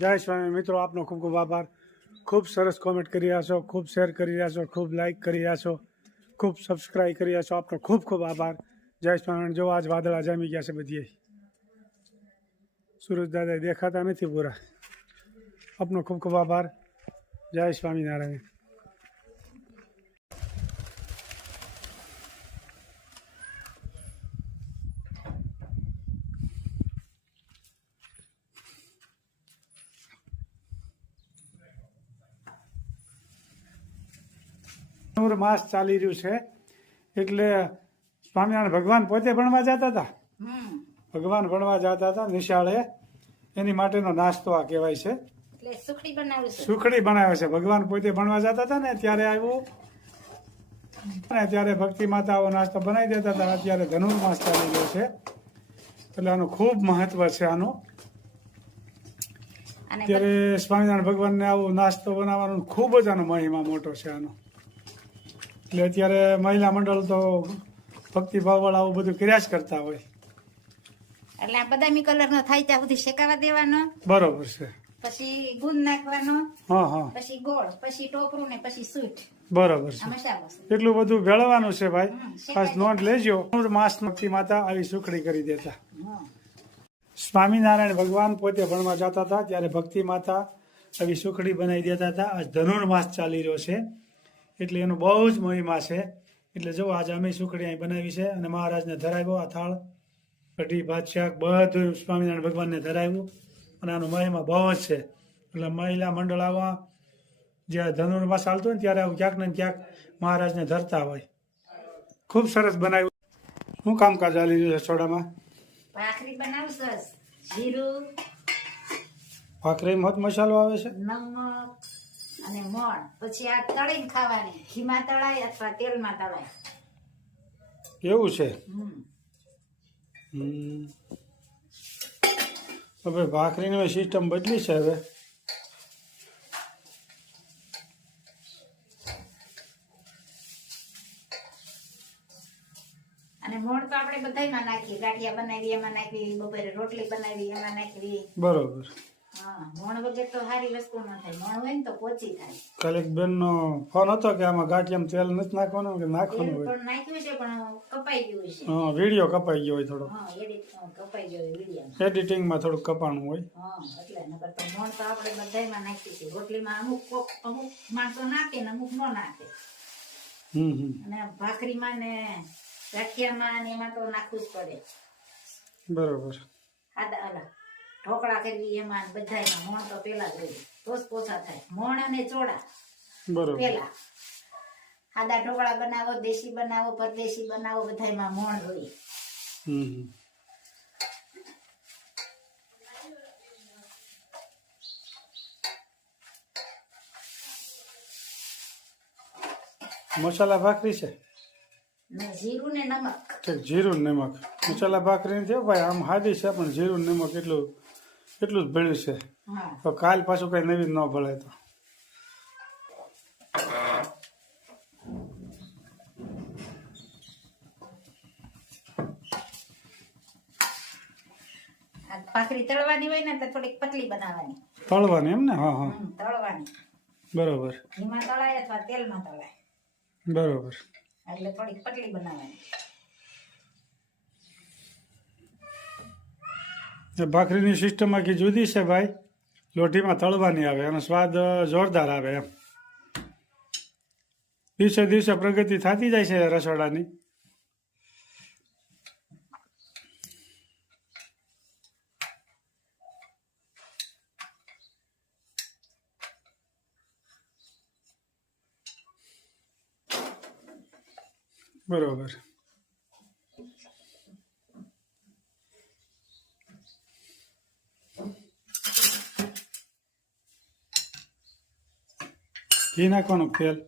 જય સ્વામી મિત્રો, આપનો ખૂબ ખૂબ આભાર. ખૂબ સરસ કોમેન્ટ કરી રહ્યા છો, ખૂબ શેર કરી રહ્યા છો, ખૂબ લાઇક કરી રહ્યા છો, ખૂબ સબસ્ક્રાઈબ કરી રહ્યા છો. આપનો ખૂબ ખૂબ આભાર. જય સ્વામિનારાયણ. જો આજ વાદળા જામી ગયા છે બધીએ. સુરજ દાદા દેખાતા નથી પૂરા. આપનો ખૂબ ખૂબ આભાર. જય સ્વામિનારાયણ. માસ ચાલી રહ્યું છે એટલે સ્વામિનારાયણ ભગવાન પોતે ભણવા જતા હતા. ભગવાન ભણવા જતા હતા નિશાળે, એની માટેનો નાસ્તો આ કહેવાય છે. સુખડી બનાવે છે. ભગવાન પોતે ભણવા જતા હતા ને ત્યારે આવ્યું, ત્યારે ભક્તિ માતા આવો નાસ્તો બનાવી દેતા હતા. અત્યારે ધનુર્માસ ચાલી રહ્યો છે એટલે આનું ખૂબ મહત્વ છે આનું. ત્યારે સ્વામિનારાયણ ભગવાનને આવો નાસ્તો બનાવવાનો ખૂબ જ આનો મહિમા મોટો છે આનો. એટલે અત્યારે મહિલા મંડળ તો ભક્તિભાવ વાળા આવું બધું કર્યા જ કરતા હોય. એટલે આ બદામી કલર નો થાય ત્યાં સુધી શેકાવા દેવાનો. બરોબર છે. પછી ગુંદ નાખવાનો. હા હા. પછી ગોળ, પછી ટોપરું ને પછી સૂટ. બરોબર છે. એટલું બધું ભેળવાનું છે ભાઈ. ખાસ નોંધ લેજો. માસ ભક્તિ માતા આવી સુખડી કરી દેતા. સ્વામિનારાયણ ભગવાન પોતે ભણવા જતા હતા ત્યારે ભક્તિ માતા આવી સુખડી બનાવી દેતા હતા. આજ ધનુર્માસ ચાલી રહ્યો છે એટલે એનો બહુ જ મહિમા છે. એટલે જો આજે અમે સુખડી અહીં બનાવી છે અને મહારાજને ધરાવ્યો. આ થાળ, કઢી, ભાત, શાક બધું સ્વામિનારાયણ ભગવાનને ધરાવ્યું અને આનો મહિમા બહુ જ છે. એટલે મહિલા મંડળ આવા જે ધનુર્માસ ચાલતો ને ત્યારે આવું ક્યાંક ને ક્યાંક મહારાજને ધરતા હોય. ખૂબ સરસ બનાવ્યું. શું કામકાજ ચાલી રહ્યું છે સોડામાં? ભાખરી બનાવશું, જીરું, ભાખરી મત મસાલો આવે છે, નમક અને મોણ. પછી આ તળીને ખાવાની, ઘીમાં તળાય અથવા તેલમાં તળાય. એવું છે. હવે ભાખરીની સિસ્ટમ બદલી છે હવે. અને મોણ તો આપણે બધાયમાં નાખીએ. ગાંઠિયા બનાવી એમાં નાખવી, બપોરે રોટલી બનાવી એમાં નાખવી. બરોબર. હા, મોણ વગર તો સારી વસ્તુ ન થાય. મોણ હોય ને તો પોચી થાય. કાલે એક બેનનો ફોન હતો કે આમાં ગાંઠિયામાં તેલ નથી નાખવાનું કે નાખવાનું હોય. પણ નાખ્યું છે પણ કપાઈ ગયું છે. હા, વિડીયો કપાઈ ગયો હોય થોડો. હા, કપાઈ ગયો વિડીયો. એડિટિંગમાં થોડું કપાણું હોય. હા, એટલે નકર તો મોણ તો આપણે બધાયમાં નાખી છે. રોટલીમાં અમુક માણસો નાખે ને અમુક ન નાખે. અને ભાખરીમાં ને ગાંઠિયામાં ને એમાં તો નાખવું જ પડે. બરોબર. ઢોકળા કરવી એમાં બધાયમાં મોણ તો પેલા જ હોય તો જ પોચા થાય. મોણ અને ચોળા બરોબર. પેલા સાદા ઢોકળા બનાવો, દેશી બનાવો, પરદેશી બનાવો, બધાયમાં મોણ હોય. મસાલા ભાખરી છે ને જીરું ને નમક. ઠીક, જીરું ને નમક. મસાલા ભાખરી નથી ભાઈ, આમ હાદી છે પણ જીરું ને નમક એટલું જ ભેળ્યું છે. તો કાલ પાછું કઈ નવી ન ભળે તો. ભાખરી તળવાની હોય ને તો થોડીક પતલી બનાવવાની. તળવાની એમ ને? હા હા, તળવાની. બરોબર. ઘીમાં તળાય અથવા તેલમાં તળાય. બરોબર. એટલે થોડીક પતલી બનાવવાની. ભાખરીની સિસ્ટમ આખી જુદી છે ભાઈ. લોઢીમાં તળવાની આવે, એનો સ્વાદ જોરદાર આવે એમ. દિવસે દિવસે પ્રગતિ થતી જાય છે રસોડાની. બરોબર. ઘી નાખવાનું, તેલ?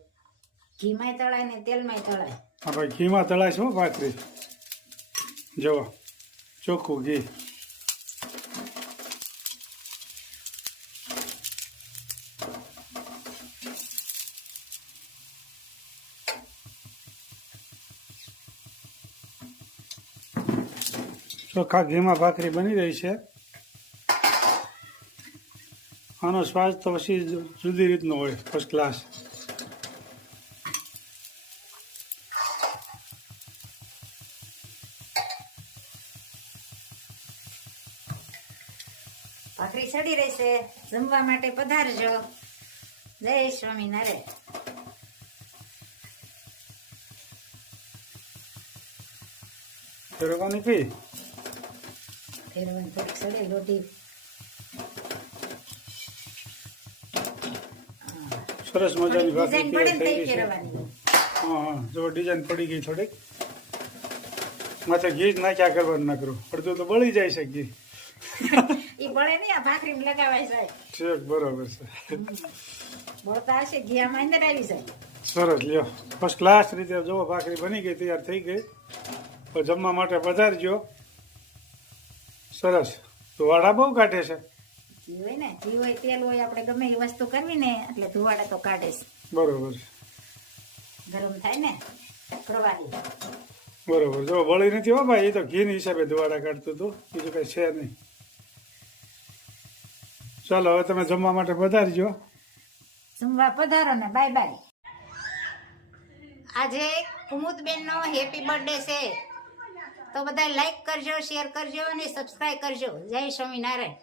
ઘીમાંય તળાય ને તેલમાંય તળાય. હા ભાઈ, ઘીમાં તળાય છે ભાખરી. જુઓ, ચોખ્ખું ઘી. ચોખ્ખા ઘીમાં ભાખરી બની રહી છે. આનો સ્વાદ તો પછી જુદી રીતનો હોય, ફર્સ્ટ ક્લાસ. ભાખરી સડી રહેશે, જમવા માટે પધારજો. જય સ્વામિનારાયણ. ફેરવવાની કઈ ફેરવાની થોડીક સડે લોટી. સરસ મજાની ભાખરી ડિઝાઇન પડે તૈયાર ને થઈ ગઈ છે. ફેરવવાની. હા હા, જો ડિઝાઇન પડી ગઈ થોડીક. માથે ઘી જ નાખ્યા કરવાનું ના કરો, અડધું તો બળી જાય છે ઘી. ઈ બળે નહીં, આ ભાખરી લગાવાય સાહેબ. ઠીક, બરોબર છે. બળતા હશે, ઘી આમાં અંદર આવી જાય. સરસ, લ્યો ફર્સ્ટ ક્લાસ રીતે જુઓ ભાખરી બની ગઈ, તૈયાર થઈ ગઈ. તો જમવા માટે પધારજો. સરસ. ધુવાડા બહુ કાઢે છે. ઘી હોય ને, ઘી હોય, તેલ હોય, આપણે ગમે એ વસ્તુ કરવી ને એટલે ધુવાડા તો કાઢે છે. બરોબર છે. ગરમ થાય ને પ્રવાહી. બરોબર. જો બળી નથી હો ભાઈ, એ તો ઘીની હિસાબે ધુવાડા કાઢતું હતું, બીજું કઈ છે નહીં. ચાલો હવે તમે જમવા માટે પધારજો. જમવા પધારો ને બાય બાય. આજે કુમુદબેન નો હેપી બર્થડે છે, તો બધા લાઈક કરજો, શેર કરજો અને સબસ્ક્રાઈબ કરજો. જય સ્વામિનારાયણ.